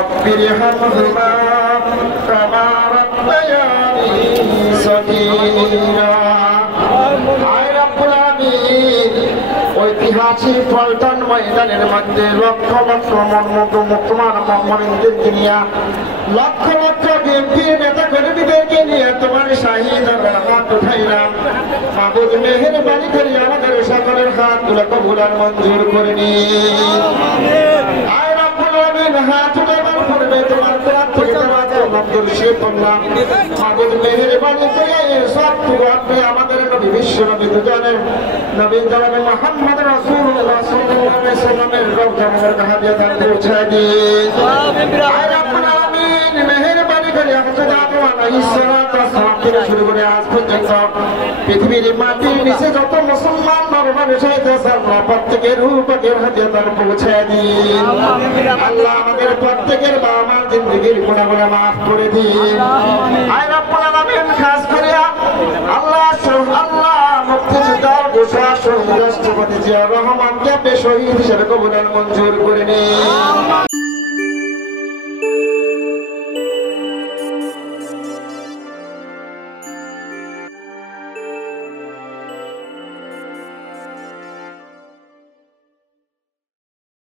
রব্বিরহামহুমা কামা রাব্বায়ানি সগীরা। আয় রব্বুল আলামিন, ঐতিহাসিক পল্টন ময়দানের মধ্যে লক্ষ লক্ষ তোমার মুমিনদেরকে নিয়ে, লক্ষ লক্ষ বিএনপির নেতা কর্মীদেরকে নিয়ে তোমার শাহীদ হাত উঠাইলাম। মাবুদ মেহেরবানি করে আমাদের সকলের হাতগুলো কবুল আর মঞ্জুর করে নিন। আয় রব্বুল আলামিন, হাত উঠাবার পূর্বে তোমার কোরআন থেকে মাবুদ মেহেরবানি করে সবটুকু আপনি আমাদের নবী বিশ্ব নবী দুজনের নবী জনাবে মুহাম্মদ রাসূলুল্লাহ সাল্লাল্লাহু আলাইহি ওয়াসাল্লামের রওজা মুবারক হাদিয়া দান পৌঁছায় দিন। আয় রব্বুল আলামিন, মেহেরবানি করে হযরত আদম আলাইহিস সালাতু ওয়াস সালাম থেকে শুরু করে আজ পর্যন্ত পৃথিবীর মাটির নিচে যত মুসলমান নরমানুষ আছে আল্লাহ প্রত্যেকের রূপের হাদিয়া দান পৌঁছায় দিন। আল্লাহ আমাদের প্রত্যেকের বাবা মার জিন্দেগীর গুনাহগুলো মাফ করে দিন। আয় রব্বুল আলামিন, খাস করে আল্লাহ মুক্তিযোদ্ধা ঘোষণা শহীদ রাষ্ট্রপতি জিয়াউর রহমানকে শহীদ হিসেবে কবুল মঞ্জুর করে নিন।